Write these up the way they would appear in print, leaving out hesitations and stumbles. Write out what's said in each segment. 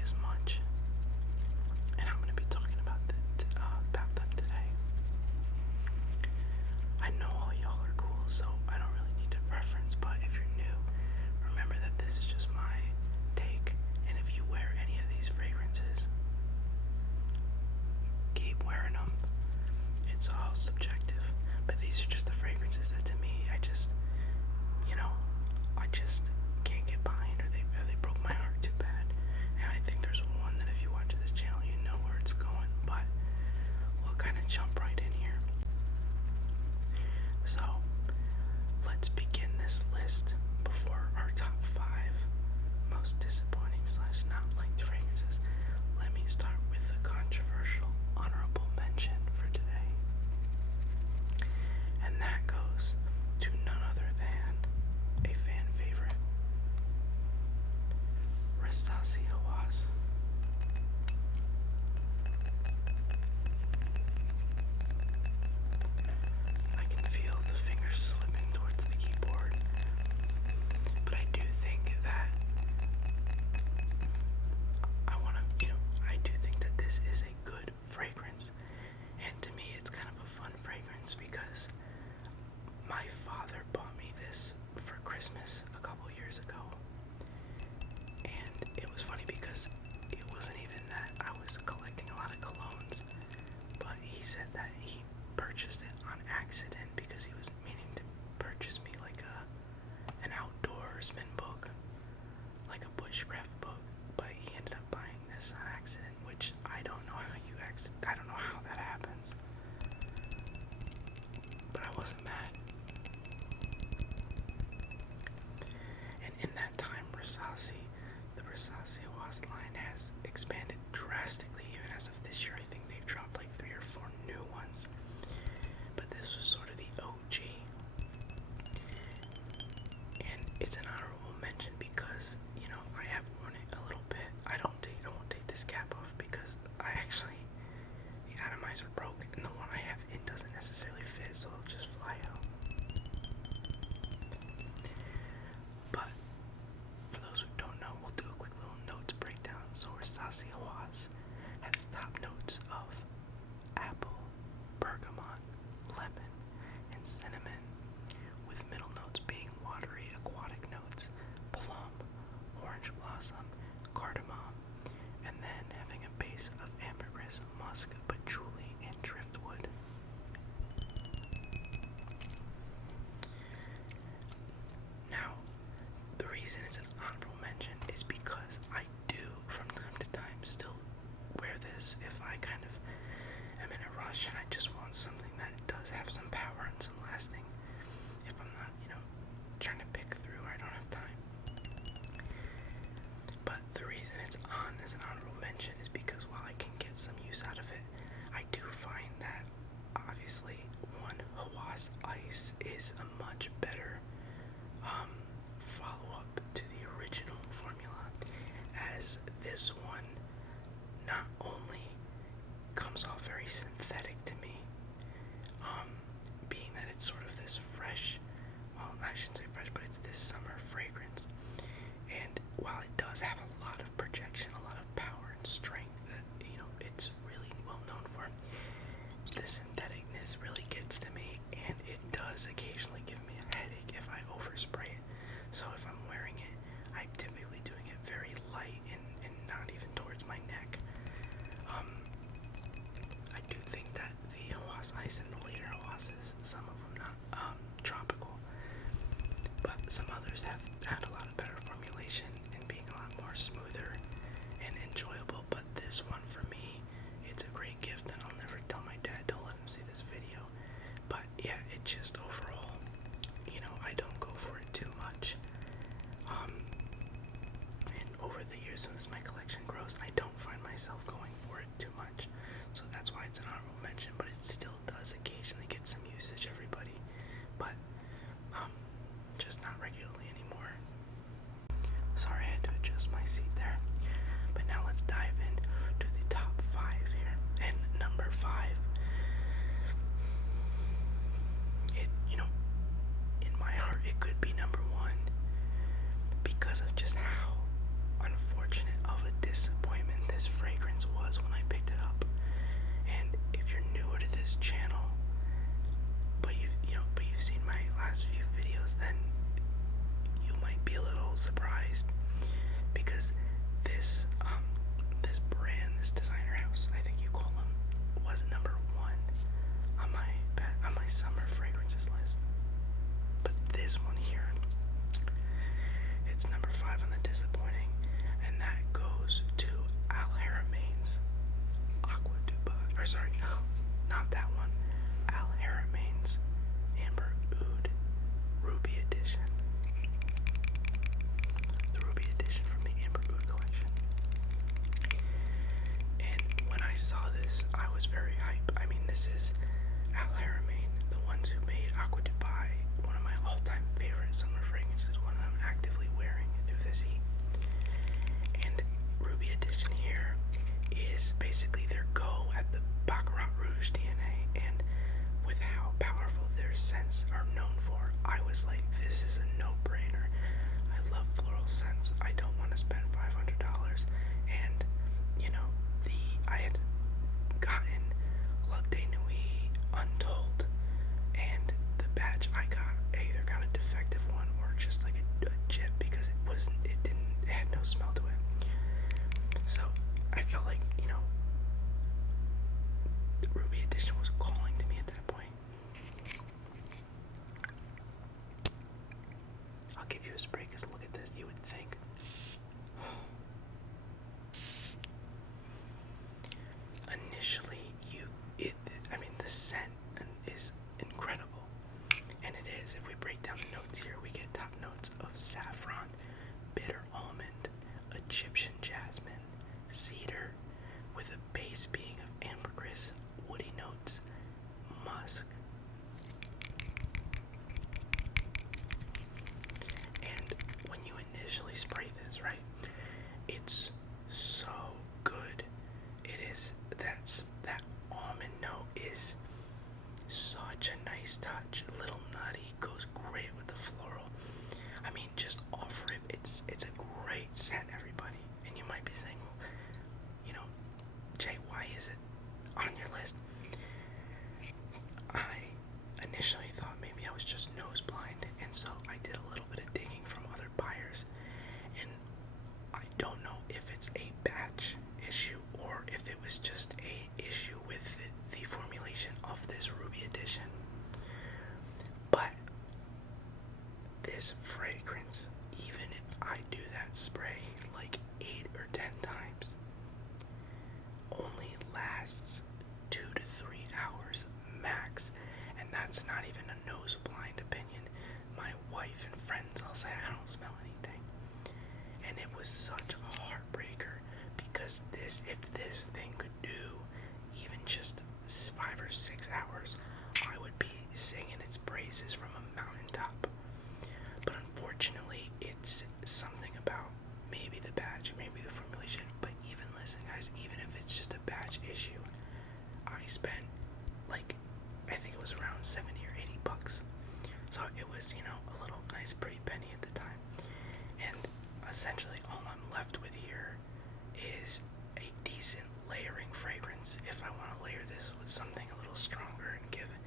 like as much, and I'm going to be talking about them today. I know all y'all are cool, so I don't really need to reference, but if you're new, remember that this is just my take, and if you wear any of these fragrances, keep wearing them. It's all subjective, but these are just the fragrances that to me, I just can't get behind, or they broke my heart too bad. And I think there's one that if you watch this channel, you know where it's going, but we'll kind of jump right in here. So, let's begin this list before our top 5 most disappointing / not liked fragrances. Let me start with the controversial honorable mention for today. And that goes to none other than a fan favorite, Rasasi Hawass. I can feel the fingers slipping towards the keyboard, but I do think that I do think that this is a good fragrance, and to me it's kind of a fun fragrance because my father bought me this for Christmas a couple years ago, and it was funny because it wasn't even that I was collecting a lot of colognes, but he said that he purchased it on accident because he was meaning to purchase me like an outdoorsman book, like a bushcraft book, but he ended up buying this on accident, which I don't know how that happens, but I wasn't mad. And in that time, the Rasasi Hawass line has expanded drastically. Even as of this year, I think they've dropped like 3 or 4 new ones. But this was sort of the OG. And it's an honorable mention because, I have worn it a little bit. I won't take this cap off because the atomizer broke, and the one I have in doesn't necessarily fit, so it'll just fly out. But for those who don't know, we'll do a quick little notes breakdown. So Rasasi Hawass has top notes of apple, bergamot, lemon, and cinnamon, with middle notes being watery aquatic notes, plum, orange blossom, cardamom, and then having a base of ambergris, musk, patchouli, and driftwood. Now, the reason it's an honorable mention is because I do, from time to time, still wear this if I kind of am in a rush and I just want something that does have some power and some lasting. If I'm not, trying to pick through, I don't have time. But the reason it's on as an honorable mention is because while I can get some use out of it, I do find that, obviously, one, Hawass Ice is a much better follow-up to the original formula, as this one not only comes off very synthetic to me, being that it's sort of this fresh, well, I shouldn't say fresh, but it's this summer fragrance, and while it does have a lot of projection, a lot of power and strength that, it's really well known for, the syntheticness really gets to me, and it does occasionally give me a headache if I overspray it. So if I'm wearing it, I'm typically doing it very light and not even towards my neck. I do think that the Hawass Ice and the later Hawasses, some of them not tropical, but some others sorry, not that one. Al Haramain's Amber Oud Ruby Edition. The Ruby Edition from the Amber Oud collection. And when I saw this, I was very hype. I mean, this is Al Haramain, the ones who made Aqua Dubai, one of my all-time favorite summer fragrances, one that I'm actively wearing through this heat. And Ruby Edition here is basically their go at the Baccarat Rouge DNA, and with how powerful their scents are known for, I was like, this is a no-brainer. I love floral scents. I don't want to spend $500. And, you know, I had gotten Club de Nuit Untold, and the batch I got, I either got a defective one or just like a chip, because it had no smell to it. So I felt like, you know, the Ruby Edition was calling to me at that point. I'll give you a spray, because look at this. You would think, initially, the scent is incredible, and it is. If we break down the notes here, we get top notes of saffron, bitter almond, Egyptian jasmine, cedar, with a base being of ambergris, woody notes, musk. And when you initially spray this, right, it's so good. It is, that almond note is such a nice touch, a little nutty, goes great with the floral. I mean, just off rip, it's a great scent, everybody. And you might be saying, well, you know, Jay, why is it on your list? I initially thought maybe I was just nose blind, and so I did a little bit of digging from other buyers, and I don't know if it's a batch issue or if it was just a issue with the formulation of this Ruby Edition. But this fragrance, even if I do that spray like 8 or 10 times, only lasts 2 to 3 hours max, and that's not even a nose blind opinion. My wife and friends all say I don't smell anything, and it was such a heartbreaker, because if this thing could do even just 5 or 6 hours, I would be singing its praises from a mountaintop. But unfortunately, it's something about maybe the batch, maybe the formulation. But even, listen guys, even if it's just a batch issue, I spent like, I think it was around $70 or $80. So it was, you know, a little nice pretty penny at the time. And essentially all I'm left with here is a decent layering fragrance. If I want to layer this with something a little stronger and give it,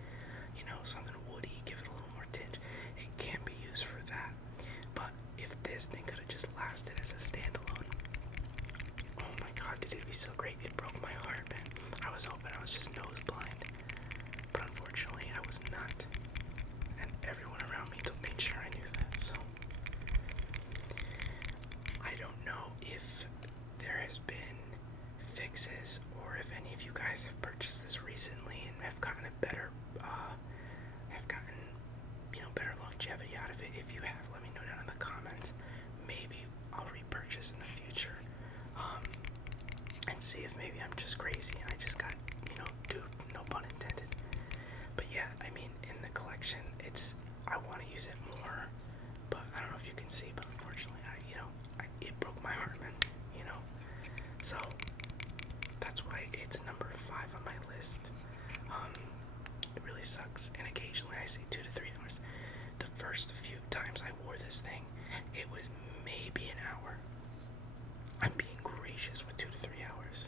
you know, something woody, give it a little more tinge, it can be used for that. But if this thing could have just lasted as a standalone, oh my god, did it be so great. It broke my heart, man. I was hoping I was just nose blind, but unfortunately I was not, and everyone around me made sure I knew that. So I don't know if there has been fixes, or if any of you guys have purchased this recently and have gotten a better, better longevity out of it. If you have, let me know down in the comments. Maybe I'll repurchase in the future, and see if maybe I'm just crazy and I just got, duped, no pun intended. But yeah, I mean, in the collection, I want to use it more, but I don't know if you can see, but unfortunately, it broke my heart, man, so that's why it's number 5 on my list. It really sucks, and occasionally I say 2 to 3 hours. The first few times I wore this thing, it was maybe an hour. I'm being gracious with 2 to 3 hours.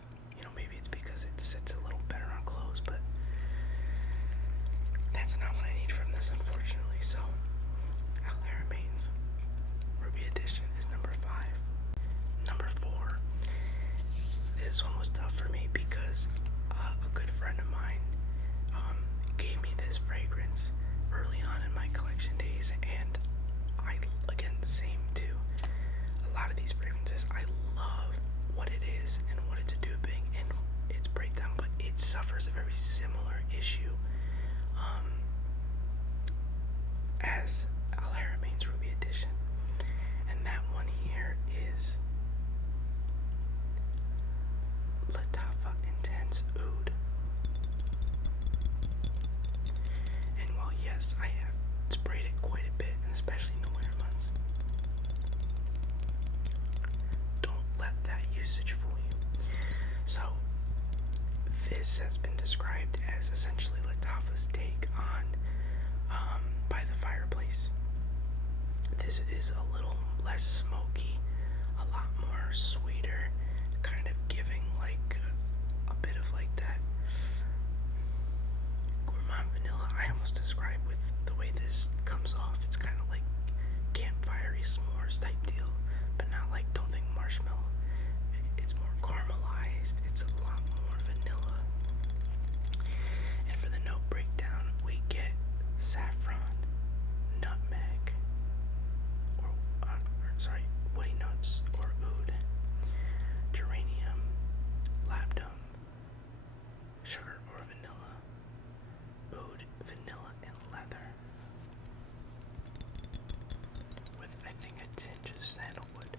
Maybe it's because it sits a little better on clothes, but that's not what I need from this, unfortunately. So, Al Haramain's Ruby Edition is number 5. Number 4. This one was tough for me because a good friend of mine gave me this fragrance early on in my collection days, and again, the same too. A lot of these fragrances, I love what it is and what it's doing and its breakdown, but it it suffers a very similar issue as Al Haramain's Ruby Edition. And that one here is Lattafa Intense Oud. And while yes, I have sprayed it quite a bit, and especially in the winter months, don't let that usage fool you. So this has been described as essentially Lattafa's take on By the Fireplace. This is a little less smoky, a lot more sweeter, kind of giving like a bit of like that gourmand vanilla. I almost describe with the way this comes off. It's kind of like campfirey s'mores type deal, but not like, don't think marshmallow. It's more caramelized. It's a lot more vanilla. And for the note breakdown, we get saffron, nutmeg, woody notes or oud, geranium, labdum, sugar or vanilla, oud, vanilla, and leather, with I think a tinge of sandalwood.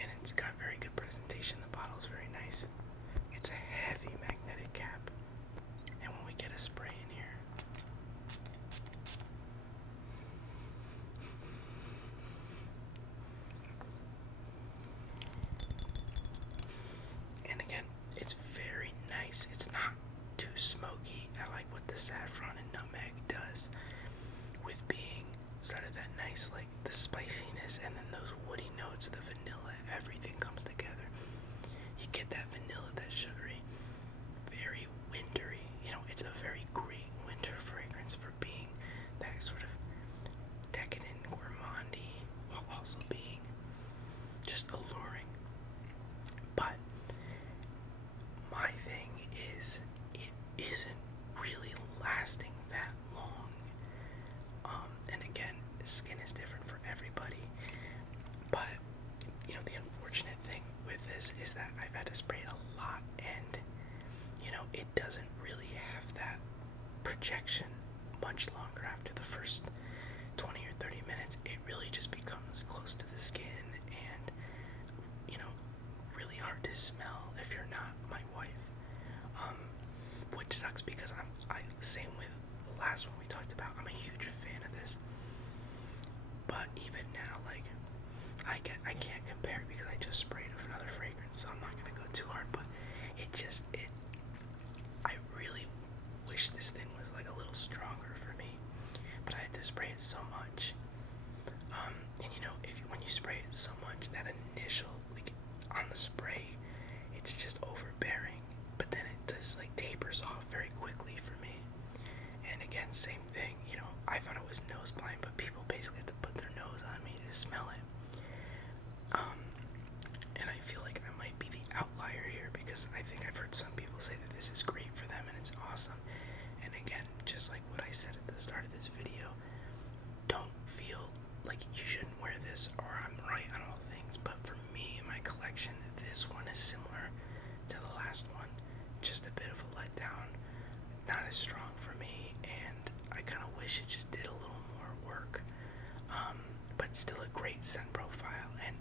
And it's got very good presentation. The bottle's very nice. It's a heavy magnetic cap. And when we get a spray in here, and again, it's very nice. It's not too smoky. I like what the saffron and nutmeg does with being sort of that nice, like the spiciness and then those woody notes, the vanilla, everything comes together. You get that vanilla, that sugary, very wintry. You know, it's a very great winter fragrance for being that sort of decadent, gourmandy, while also being just alluring. But my thing is, it isn't really lasting that long. And again, skin is different for everybody. But, you know, the unfortunate thing with this is that I've had to spray it a lot, and, you know, it doesn't really have that projection much longer after the first 20 or 30 minutes. It really just becomes close to the skin and, you know, really hard to smell if you're not my wife. Which sucks because same with the last one we talked about, I'm a huge fan of this. But even now, like, I can't compare it because I just sprayed with another fragrance, so I'm not gonna go too hard, but I really wish this thing was like a little stronger for me, but I had to spray it so much. And you know, when you spray it so much, that initial, like, on the spray, it's just overbearing, but then it just like tapers off very quickly for me. And again, same thing, you know, I thought it was nose blind, but people basically have to put their nose on me to smell it. And I feel like I might be the outlier here because I think I've heard some people say that this is great for them and it's awesome. And again, just like what I said at the start of this video, don't feel like you shouldn't wear this or I'm right on all things, but for me in my collection, this one is similar to the last one, just a bit of a letdown, not as strong for me, and I kind of wish it just did a little more work. But still a great scent profile, and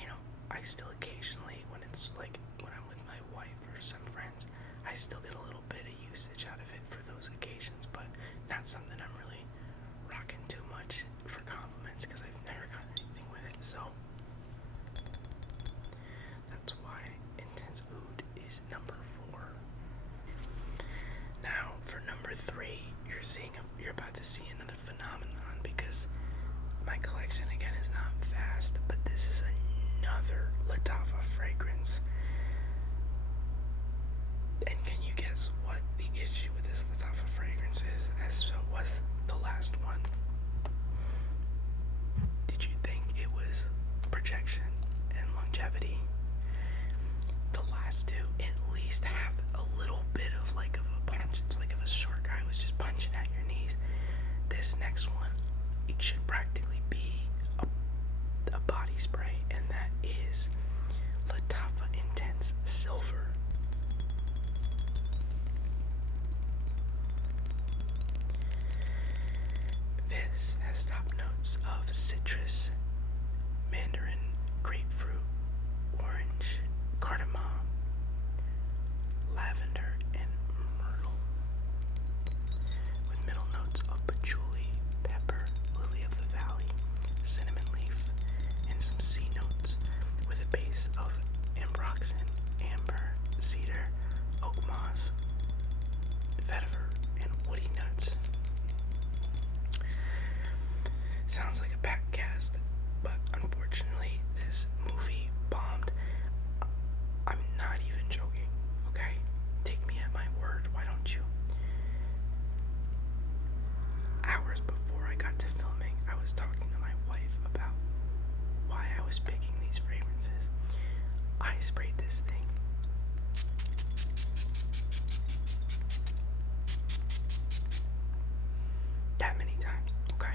you know, I still occasionally, when it's like when I'm with my wife or some friends, I still get a little bit of usage out of it for those occasions, but not something I'm really rocking too much for compliments because I've never got anything with it. So that's why Intense Oud is number 4. Now for number 3, you're about to see another phenomenon because my collection again is not vast, but this is another Lattafa fragrance. And can you guess what the issue with this Lattafa fragrance is, as was the last one? Did you think it was projection and longevity? The last two at least have a little bit of like of a punch. It's like if a short guy was just punching at your knees. This next one, it should practically be a body spray, and that is Lattafa Intense Silver. citrus, mandarin, grapefruit, orange, cardamom, lavender, and myrtle, with middle notes of patchouli, pepper, lily of the valley, cinnamon leaf, and some C notes, with a base of ambroxan, amber, cedar, oak moss, vetiver, and woody nuts. Sounds like a packed cast, but unfortunately, this movie bombed. I'm not even joking, okay? Take me at my word, why don't you? Hours before I got to filming, I was talking to my wife about why I was picking these fragrances. I sprayed this thing that many times, okay?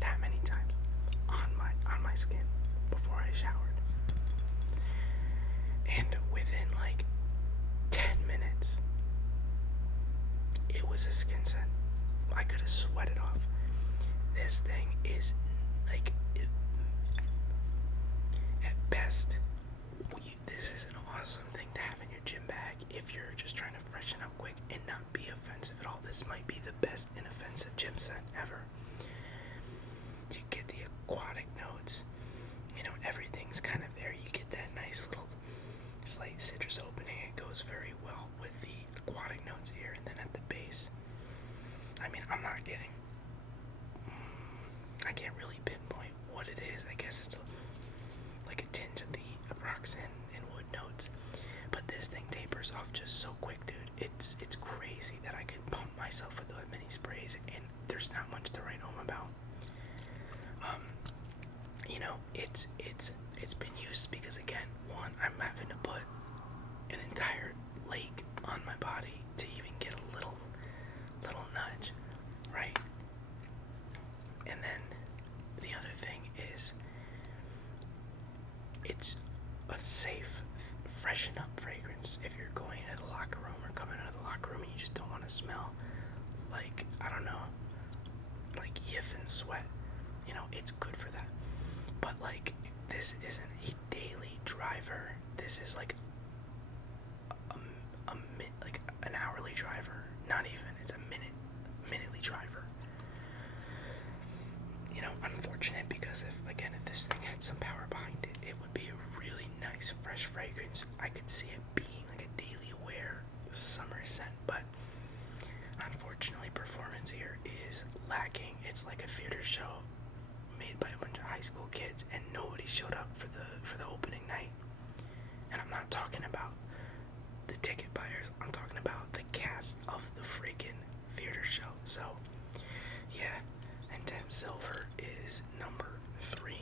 That many times on my skin before I showered. And within like 10 minutes, it was a skin scent. I could have sweated off. This thing is like, at best, this is an awesome thing to have in your gym bag if you're just trying to freshen up quick and not be offensive at all. This might be the best inoffensive gym scent ever. You get the aquatic notes, everything's kind of there. You get that nice little slight citrus opening. It goes very well with the aquatic notes here, and then at the base, I'm not getting, I can't really pinpoint what it is. I guess it's like a tinge of the ambroxan and wood notes, but this thing tapers off just so quick, dude. It's crazy that I can pump myself with that many sprays, and there's not much to write home about. It's been used because, again, one, I'm having to put an entire lake on my body to even get a little nudge, right? And then the other thing is, it's a safe freshen up fragrance if you're going into the locker room or coming out of the locker room and you just don't want to smell like, I don't know, like yiff and sweat. It's good for that. But like, this isn't a daily driver. This is like like an hourly driver. Not even. It's a minutely driver. Unfortunate, because if this thing had some power behind it, it would be a really nice fresh fragrance. I could see it being like a daily wear summer scent, but unfortunately, performance here is lacking. It's like a theater show made by a bunch of high school kids, and nobody showed up for the opening night. And I'm not talking about the ticket buyers. I'm talking about the cast of the freaking theater show. So, yeah, Intense Silver is number 3.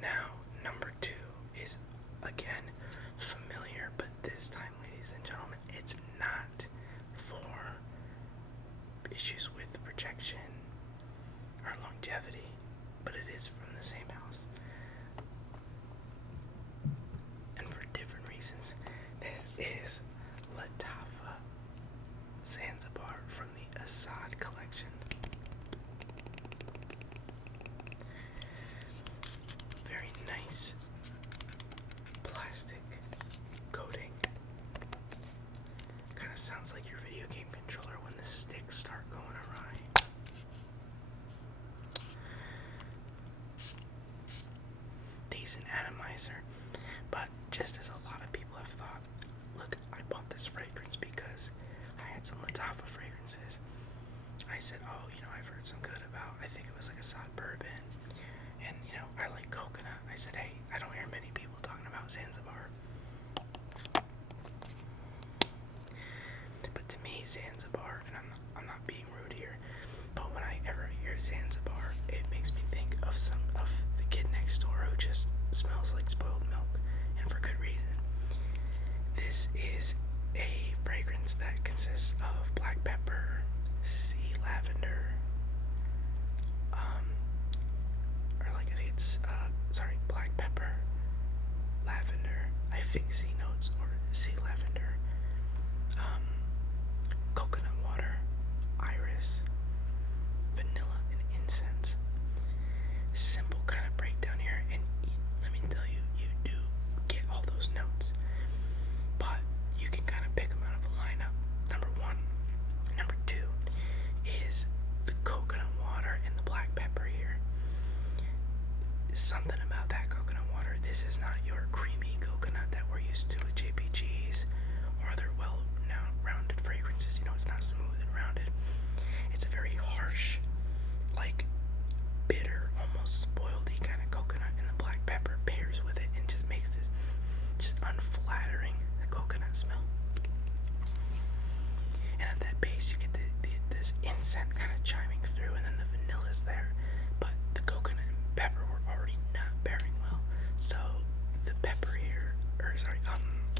Now, number 2 is, again, familiar, but this time, ladies and gentlemen, it's not for issues with projection or longevity, but it is from the same house. And for different reasons. This is Lattafa Zanzibar from the Assad collection. Very nice plastic coating. Kind of sounds like your video game controller when the sticks start going awry. Decent atomizer, but just as a lot of people have thought, look, I bought this fragrance because I had some Lattafa fragrances. I said, oh, I've heard some good about, I think it was like Assad bourbon, and I like coconut. I said, hey, I don't hear many people talking about Zanzibar. But to me, Zanzibar, and I'm not being rude here, but when I ever hear Zanzibar, it makes me think of some of the kid next door who just smells like spoiled milk, and for good reason. This is a fragrance that consists of black pepper, sea lavender, black pepper, lavender, I think sea notes or sea lavender, coconut water, something about that coconut water. This is not your creamy coconut that we're used to with JPGs or other well-rounded fragrances. It's not smooth and rounded. It's a very harsh, like bitter, almost spoiledy kind of coconut, and the black pepper pairs with it and just makes this just unflattering coconut smell. And at that base, you get this incense kind of chiming through, and then the vanilla's there. But the coconut and pepper were already not pairing well. So the pepper here,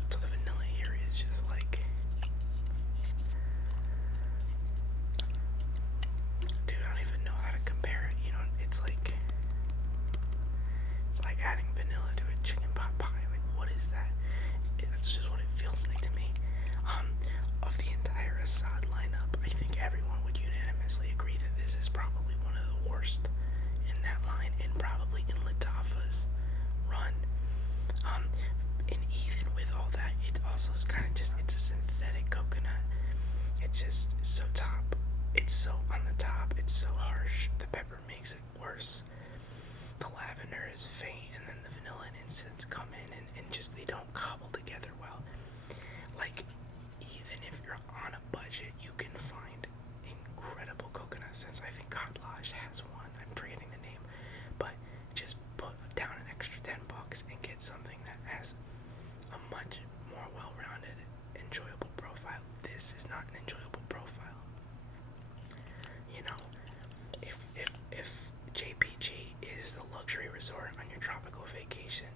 so the vanilla here is just like, dude, I don't even know how to compare it. It's like adding vanilla to a chicken pot pie. Like, what is that? That's just what it feels like to me. Of the entire Assad lineup, I think everyone would unanimously agree that this is probably one of the worst in that line, and probably in Lattafa's run. And even with all that, it also is kind of it's a synthetic coconut. It's just so top. It's so on the top. It's so harsh. The pepper makes it worse. The lavender is faint, and then the vanilla and incense come in, and just they don't cobble together well. Like, even if you're on a budget, you can find incredible coconut scents. I think Kodlaj has one. I'm forgetting the name, but just put down an extra $10 and get something that has a much more well-rounded, enjoyable profile. This is not an enjoyable profile. If JPG is the luxury resort on your tropical vacation,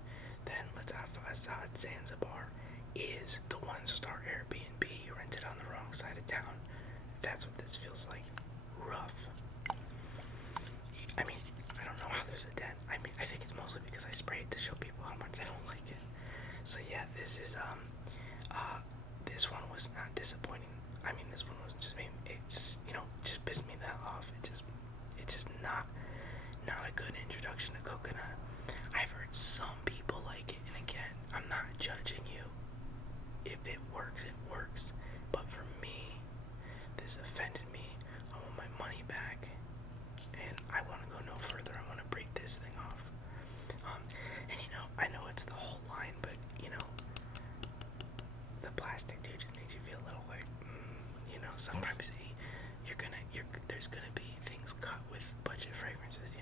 then Lattafa Assad Zanzibar is the one-star Airbnb you rented on the wrong side of town. That's what this feels like. Rough. I mean, I don't know how there's a dent. I think it's mostly because I sprayed to show people how much I don't like it. So yeah, this is this one was not disappointing. This one was just just pissed me that off. It's just not a good introduction to coconut. I've heard some people like it, and again, I'm not judging you. If it works, it works. But for me, this offended me. I want my money back, and I want to go no further. I want to break this thing off. And I know it's the whole line, but the plastic dude just makes you feel a little like, sometimes there's gonna be things cut with budget fragrances.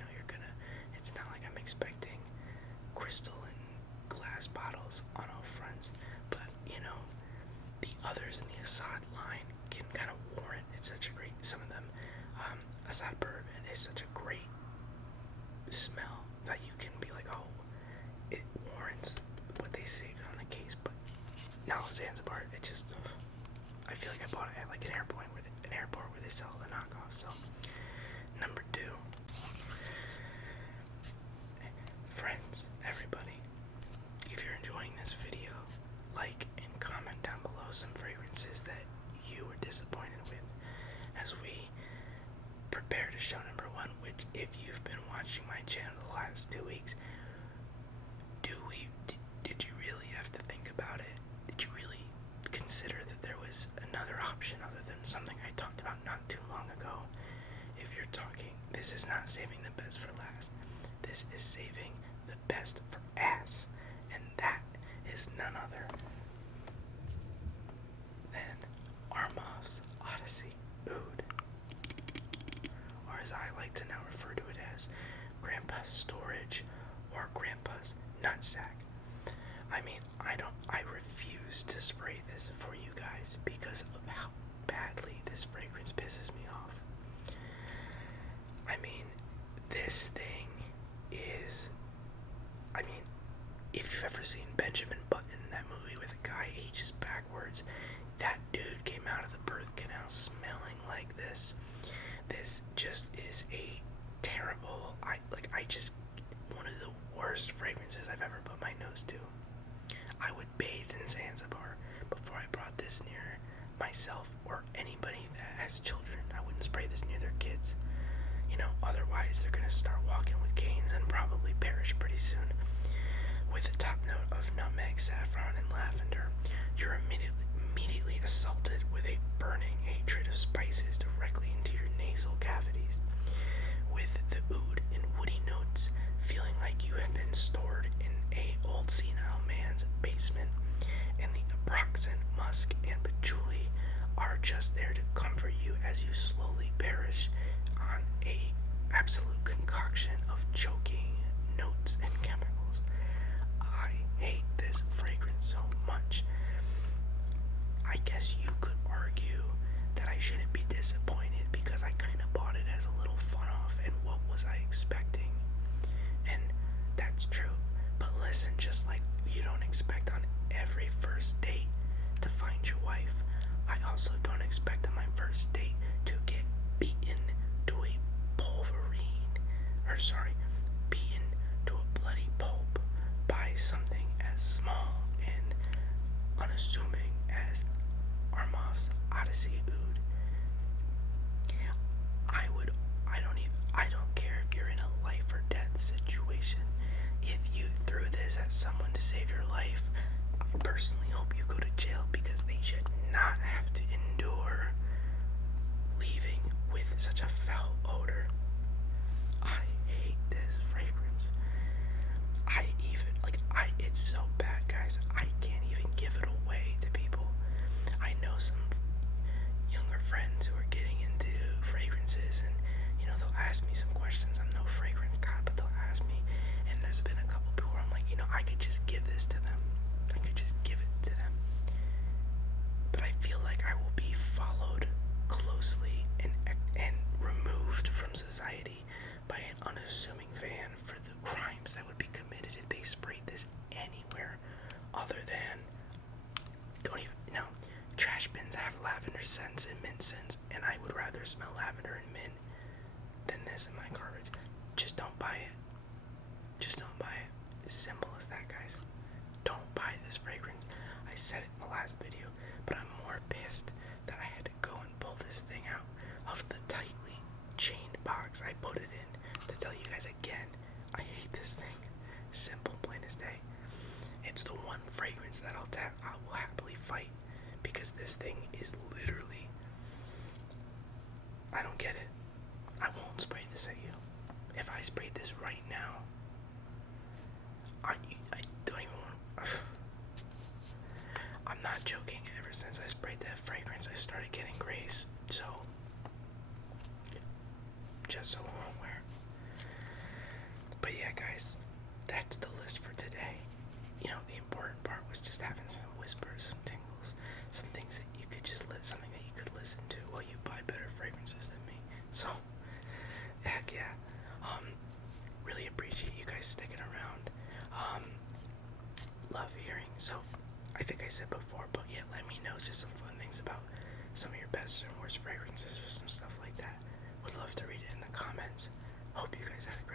It's not like I'm expecting crystal and glass bottles on all fronts, but the others in the Assad line can kind of warrant. It's such a great. Some of them, Assad bourbon is such a great smell that you can be like, oh, it warrants what they say on the case. But now Zanzibar, I feel like I bought it at like an airport where they sell the knockoff. So number 2, friends, everybody, if you're enjoying this video, like and comment down below some fragrances that you were disappointed with as we prepare to show number 1. Which, if you've been watching my channel the last 2 weeks, did you really have to think about it? Did you really consider that there was another option other than something I talked about not too long ago? If you're talking, this is not saving the best for last. This is saving the best for ass, and that is none other than Armav's Odyssey Oud, or as I like to now refer to it as, Grandpa's Storage or Grandpa's Nutsack. I refuse to spray this for you guys because of how badly this fragrance pisses me off. This thing is, if you've ever seen Benjamin Button, that movie where the guy ages backwards, that dude came out of the birth canal smelling like this. This just is a terrible, one of the worst fragrances I've ever put my nose to. I would bathe in Zanzibar before I brought this near myself or anybody that has children. I wouldn't spray this near their kids. Otherwise they're gonna start walking with canes and probably perish pretty soon. With a top note of nutmeg, saffron, and lavender, you're immediately assaulted with a burning hatred of spices directly into your nasal cavities. With the oud and woody notes feeling like like you have been stored in a old senile man's basement, and the Abraxan, musk, and patchouli are just there to comfort you as you slowly perish on a absolute concoction of choking notes and chemicals. I hate this fragrance so much. I guess you could argue that I shouldn't be disappointed because I kind of bought it as a little fun off, and what was I expecting? And that's true. But listen, just like you don't expect on every first date to find your wife, I also don't expect on my first date to get beaten to a beaten to a bloody pulp by something as small and unassuming as Armav's Odyssey Oud. I don't care if you're in a life or death situation. If you threw this at someone to save your life, I personally hope you go to jail because they should not have to endure leaving with such a foul odor. I hate this fragrance. It's so bad, guys. I can't even give it away to people. I know some younger friends who are getting into fragrances, and they'll ask me some questions. I'm no fragrance guy, but they'll ask me, and there's been a couple people where I'm like, I could just give this to them. I could just give it to them. But I feel like I will be followed closely and removed from society by an unassuming fan for the crimes that would be committed if they sprayed this anywhere other than trash bins have lavender scents and mint scents, and I would rather smell lavender and mint than this in my garbage. Just don't buy it. Just don't buy it. As simple as that, guys. Don't buy this fragrance. I said it in the last video, but I'm more pissed that I had to go and pull this thing out of the tightly chained box I put it in to tell you guys again, I hate this thing. Simple, plain as day. It's the one fragrance that I will happily fight, because this thing is literally, I don't get it. I won't spray this at you. If I sprayed this right now, I don't even want. I'm not joking. Ever since I sprayed that fragrance, I started getting grays. So, just so we're aware. But yeah, guys, that's the list for today. The important part was just having some whispers, some tingles, some things that you could something that you could listen to while you buy better fragrances than me. So, heck yeah. Really appreciate you guys sticking around. Love hearing. So, I think I said before, but yeah, let me know just some fun things about some of your best and worst fragrances or some stuff like that. Would love to read it in the comments. Hope you guys have a